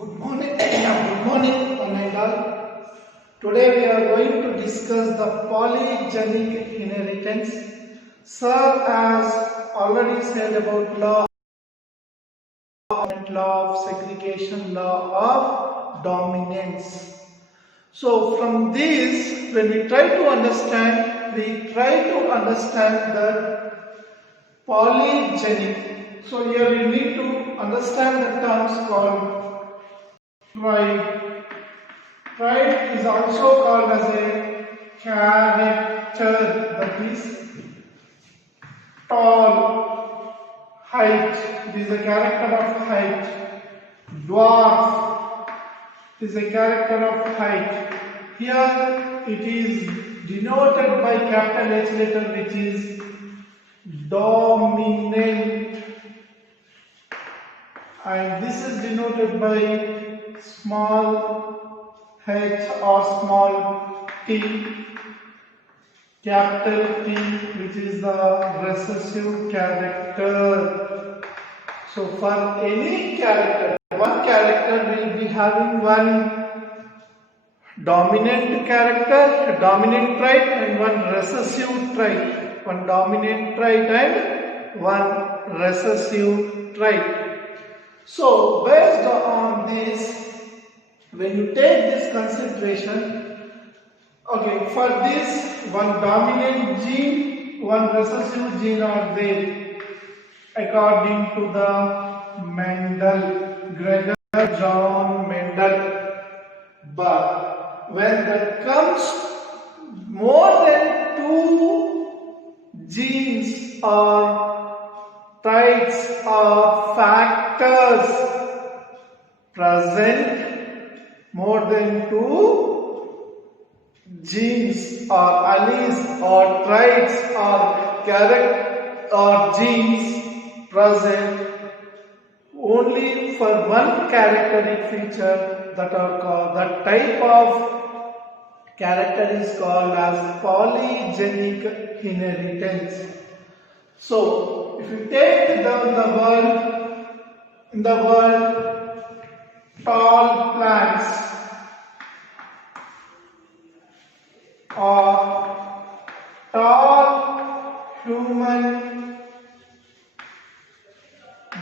Good morning, good morning, one and all. Today we are going to discuss the polygenic inheritance. Sir has already said about law of segregation, law of dominance. So from this, when we try to understand the polygenic. So here we need to understand the terms called tribe. Tribe is also called as a character, that is tall, height, it is a character of height. Dwarf is a character of height. Here it is denoted by capital H letter, which is dominant, and this is denoted by small h or small t, capital T, which is the recessive character. So for any character, one character will be having one dominant character, dominant trait, and one recessive trait. One dominant trait and one recessive trait. So based on this, when you take this consideration, okay, for this one dominant gene, one recessive gene are there according to the Mendel, Gregor John Mendel. But when that comes more than two genes or traits or factors present, more than two genes or alleles or traits or character or genes present, only for one characteristic feature that are called, that type of character is called as polygenic inheritance. So if you take down in the world tall plants or tall human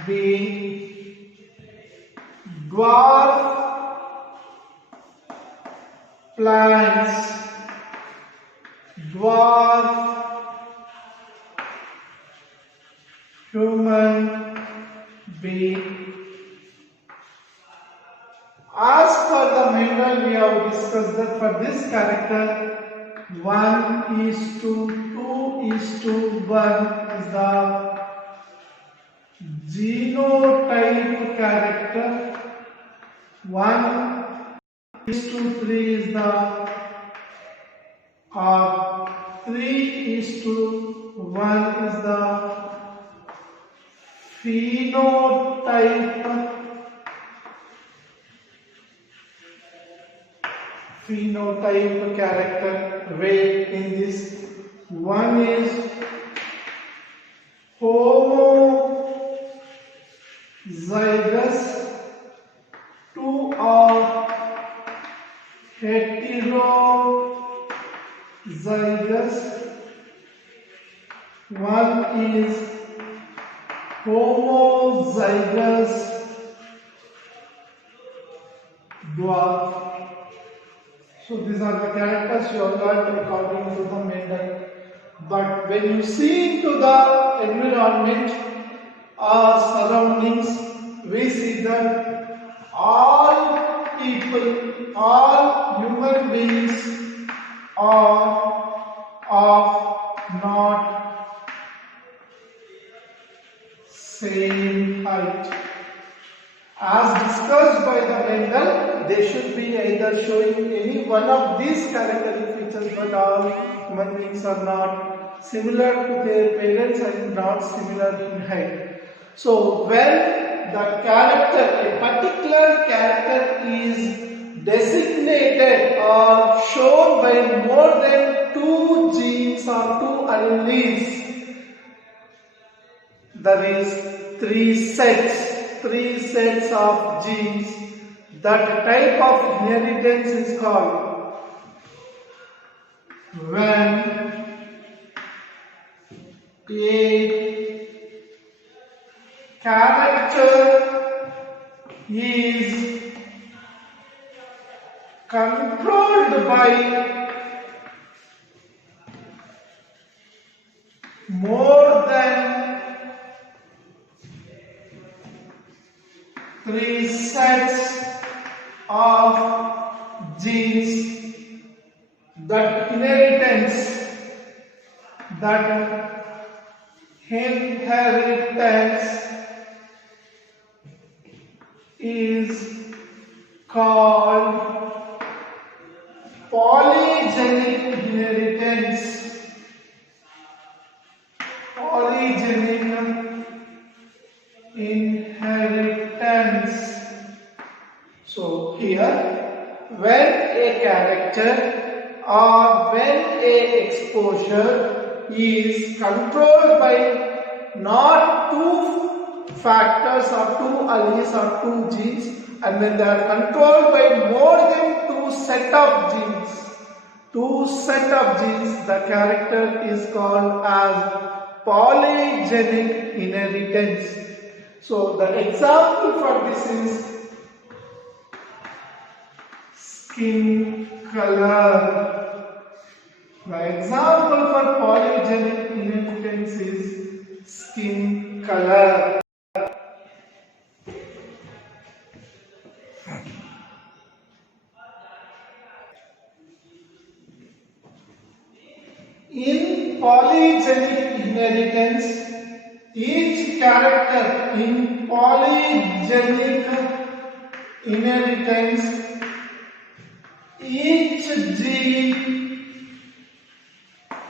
being, dwarf plants, dwarf human being. As per the Mendel, we have discussed that for this character, 1:2:1 is the genotype character, 1:3 is the 3:1 is the phenotype character, where in this one is homozygous, two are heterozygous, one is homozygous dwarf. So these are the characters you have learned according to the Mendel. But when you see into the environment or surroundings, we see that all people, all human beings are of not same height. As discussed by the Mendel, they should be either showing any one of these characteristic features, but all human beings are not similar to their parents and not similar in height. So when the character, a particular character is designated or shown by more than two genes or two alleles, there is three sets of genes That type of inheritance is called when a character is controlled by more than three sets of genes. That inheritance is called polygenic inheritance. Polygenic inheritance. So here, when a character or when a exposure is controlled by not two factors or two alleles or two genes, and when they are controlled by more than two set of genes, the character is called as polygenic inheritance. So the example for this is skin color. The example for polygenic inheritance is skin color. In polygenic inheritance, each character in polygenic inheritance, each gene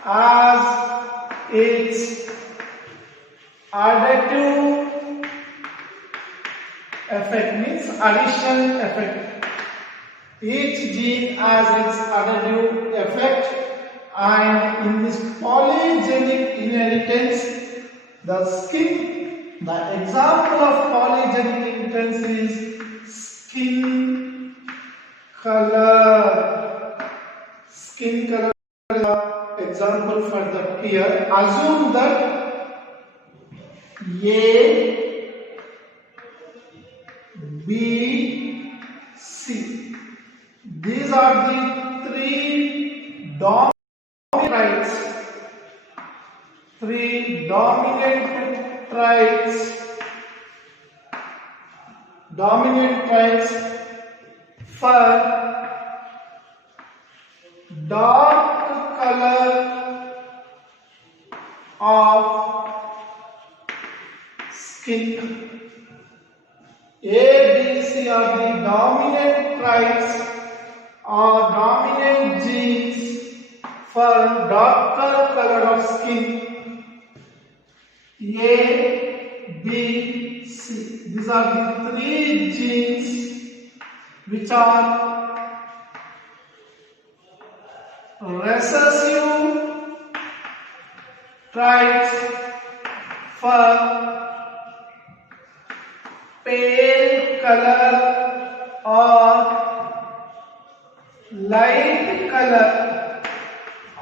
has its additive effect, means addition effect. Each gene has its additive effect, and in this polygenic inheritance, the example of polygenic inheritance is skin color. Skin color is an example for that here. Assume that A, B, C. These are the three dominant traits for dark color of skin. A, B, C are the dominant traits or dominant genes for darker color of skin. A, B, C. These are the three genes which are recessive traits for pale color or light color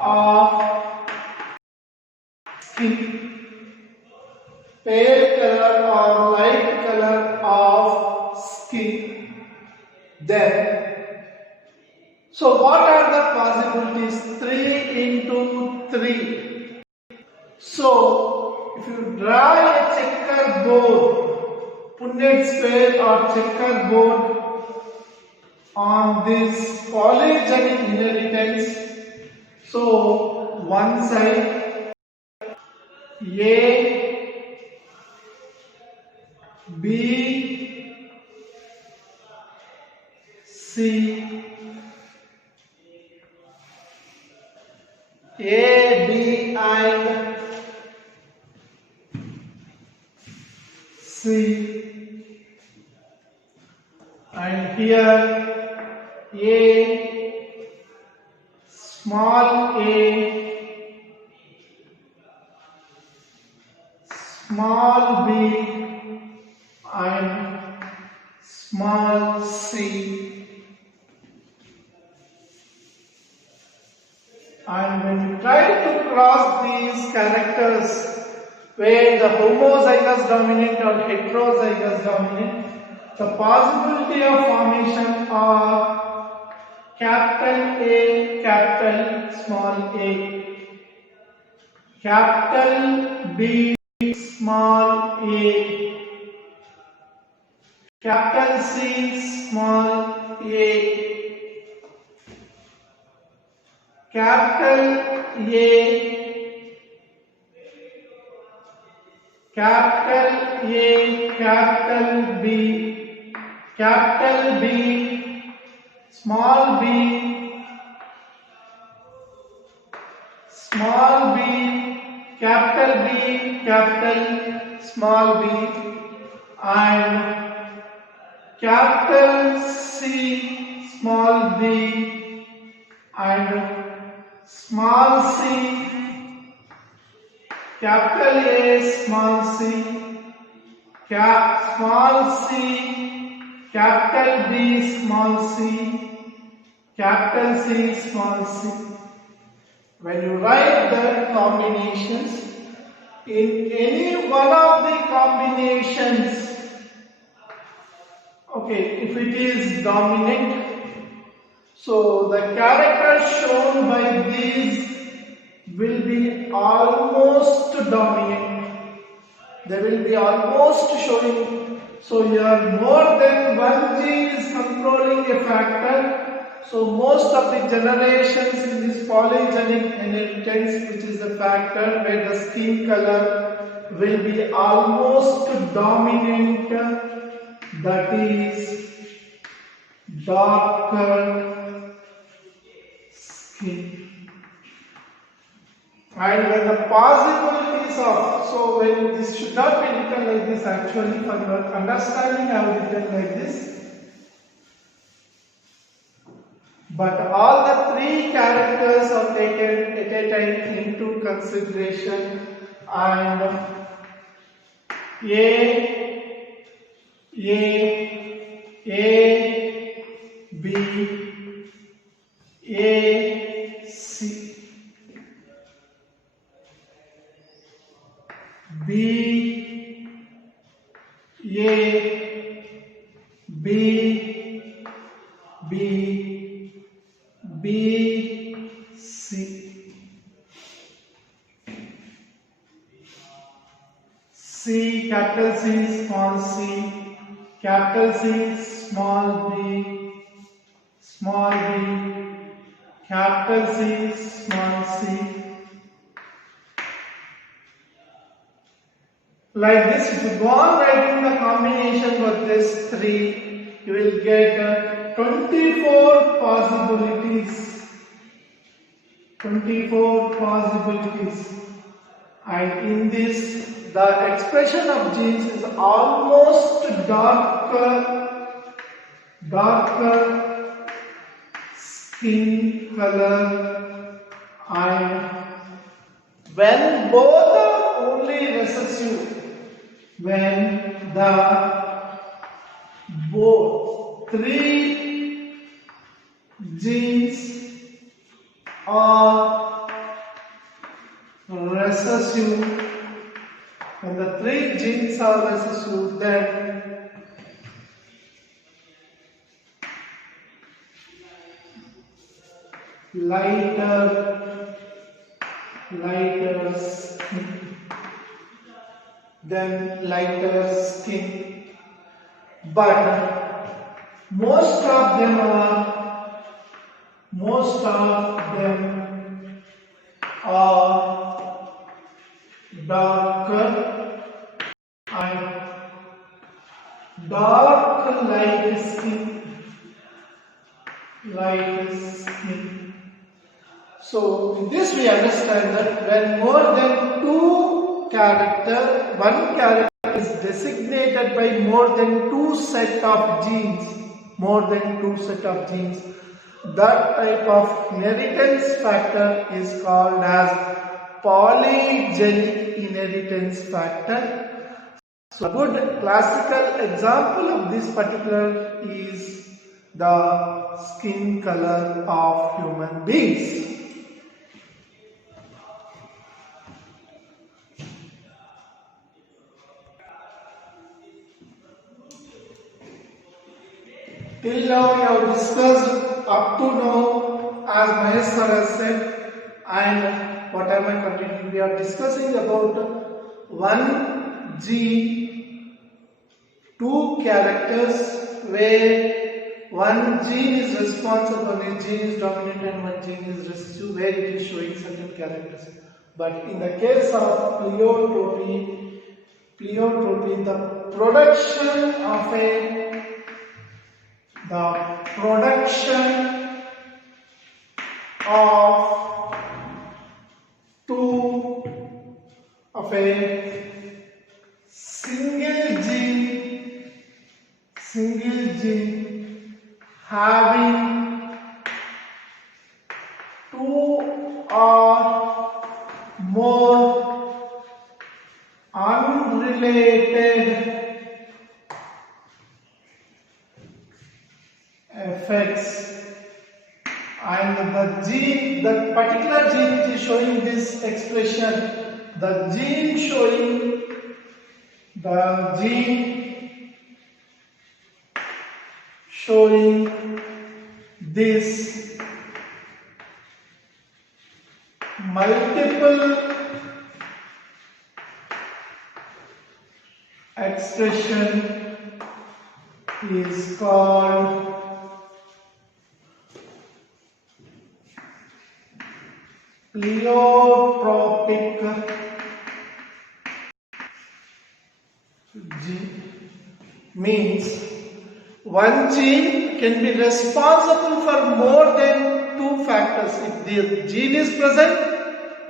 of skin. Pale color or light color of skin. Then, so what are the possibilities? 3 into 3. So, if you draw a checkerboard, Punnett square or checkerboard on this polygenic inheritance, so one side A, B, C, A, B and C, and here A, small a, small b and small c. characters where the homozygous dominant or heterozygous dominant, the possibility of formation are capital A, capital small a, capital B, small a, capital C, small a, capital A, capital A, capital B, capital B, small b, small b, capital B, capital small b, and capital C, small b, and small c, capital A, small c, small c, capital B, small c, capital C, small c. When you write the combinations, in any one of the combinations, okay, if it is dominant, so the characters shown by these will be almost dominant. They will be almost showing. So here more than one gene is controlling a factor. So most of the generations in this polygenic inheritance, which is the factor where the skin color will be almost dominant, that is darker skin. And when the possibilities of, so when this should not be written like this, actually for your understanding I have written like this. But all the three characters are taken at a time into consideration, and A, B, A, C, B, A, B, B, B, C, C, capital C, small c, capital C, small b, capital C, small c. Like this, if you go on writing the combination of these three, you will get 24 possibilities. 24 possibilities. And in this, the expression of genes is almost darker skin color, and when both are only recessive, when the both three genes are recessive, when the three genes are recessive, then lighter skin, then lighter skin, but most of them are darker and dark light skin. So in this we understand that when more than one character is designated by more than two set of genes, that type of inheritance factor is called as polygenic inheritance factor. So a good classical example of this particular is the skin color of human beings. Till now we have discussed up to now, as Mahesh sir has said, and what am I continuing? We are discussing about one gene, two characters where one gene is responsible, one gene is dominant and one gene is recessive, where it is showing certain characters. But in the case of pleiotropy, the production of two of a single gene having two or more unrelated effects, and the particular gene which is showing this expression, the gene showing this multiple expression is called pleiotropic gene. Means one gene can be responsible for more than two factors. If the gene is present,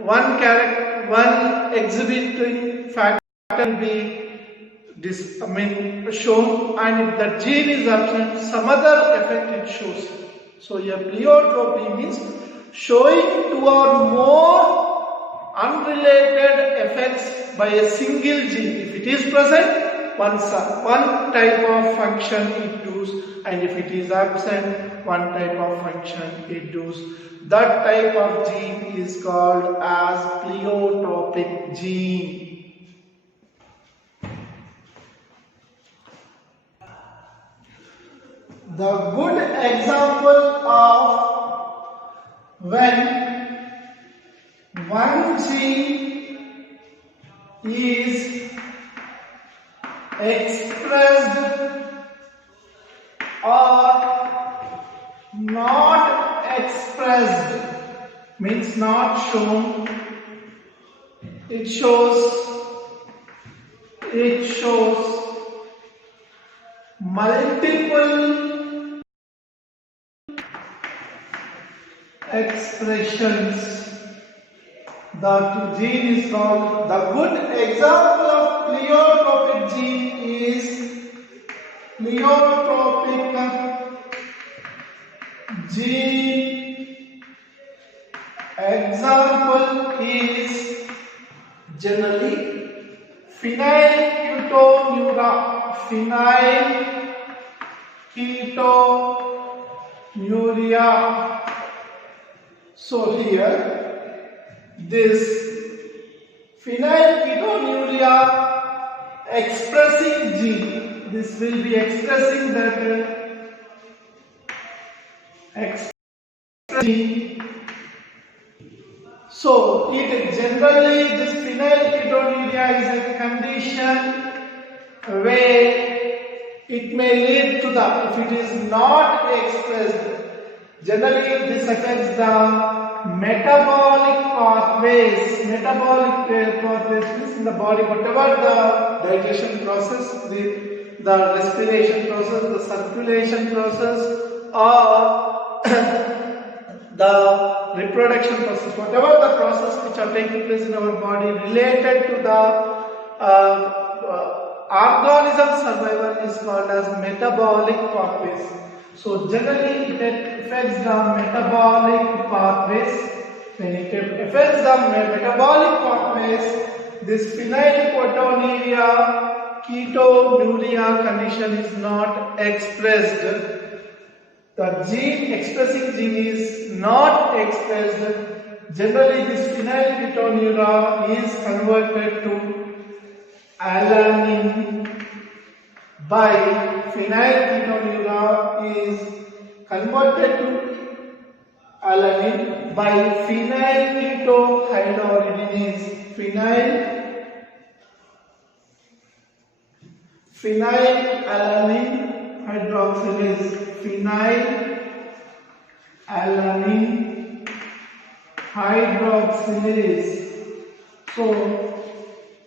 one exhibiting factor will be shown, and if the gene is absent, some other effect it shows. So a pleiotropy means showing two or more unrelated effects by a single gene. If it is present, one type of function it does, and if it is absent, one type of function it does. That type of gene is called as pleiotropic gene. The good example of when one gene is expressed or not expressed means not shown. It shows multiple expressions. The gene is called, the good example of pleiotropic gene is pleiotropic gene. Example is generally phenylketonuria. So here, this phenylketonuria expressing gene, this will be expressing that gene. So it generally, this phenylketonuria is a condition where it may lead to the, if it is not expressed, generally this affects the metabolic pathways. Metabolic pathways means in the body, whatever the digestion process, the respiration process, the circulation process, or the reproduction process, whatever the process which are taking place in our body related to the organism survival is called as metabolic pathways. So generally it affects the metabolic pathways. When it affects the metabolic pathways, this phenylketonuria condition is not expressed. The gene expressing gene is not expressed. Generally this phenylketonuria is converted to alanine by phenylketonuria is converted to alanine by phenylketohydrogenase. Phenylalanine hydroxylase. Phenylalanine hydroxylase. So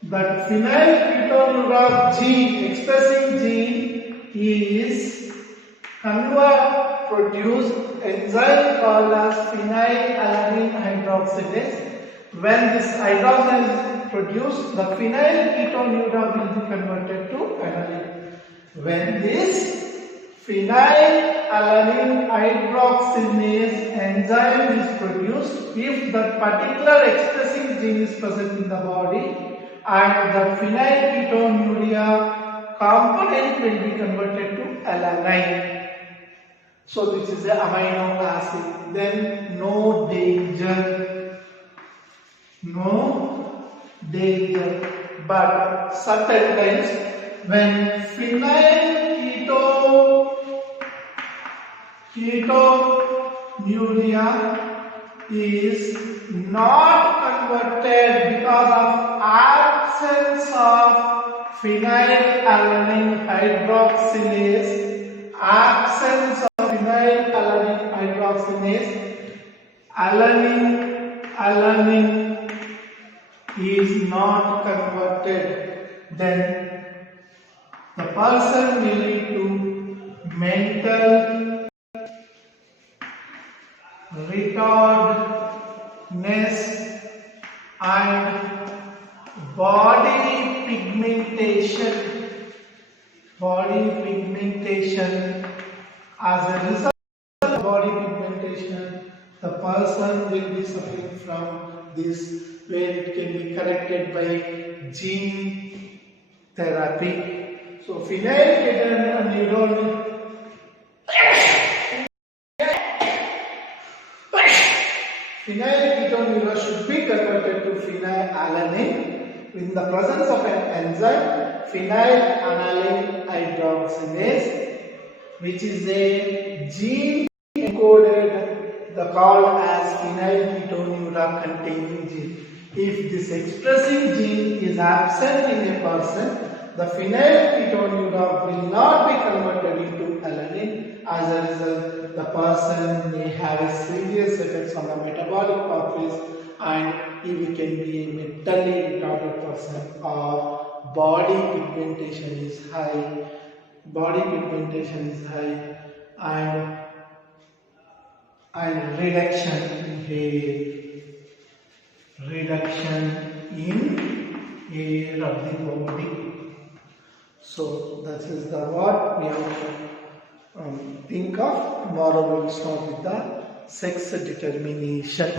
that phenylketonuria gene, expressing gene, is produced enzyme called as phenylalanine hydroxylase. When this hydroxylase is produced, the phenylketonuria will be converted to alanine. When this phenylalanine hydroxylase enzyme is produced, if that particular expressing gene is present in the body, and the phenylketonuria component will be converted to alanine. So this is the amino acid. Then no danger. But certain times when phenylketonuria is not converted because of absence of phenylalanine hydroxylase, alanine is not converted, then the person will lead to mental retardedness and body pigmentation. As a result of body pigmentation, the person will be suffering from this, where it can be corrected by gene therapy. So phenylketonuria should be converted to phenylalanine in the presence of an enzyme phenylalanine hydroxylase, which is a gene encoded called as phenylketonuria containing gene. If this expressing gene is absent in a person, the phenylketonuria will not be converted into alanine. As a result, the person may have a serious effects on the metabolic pathways, and he can be a mentally retarded person, or body pigmentation is high, and reduction in hair of the body. So that is the what we have to think of. Tomorrow we will start with the sex determination.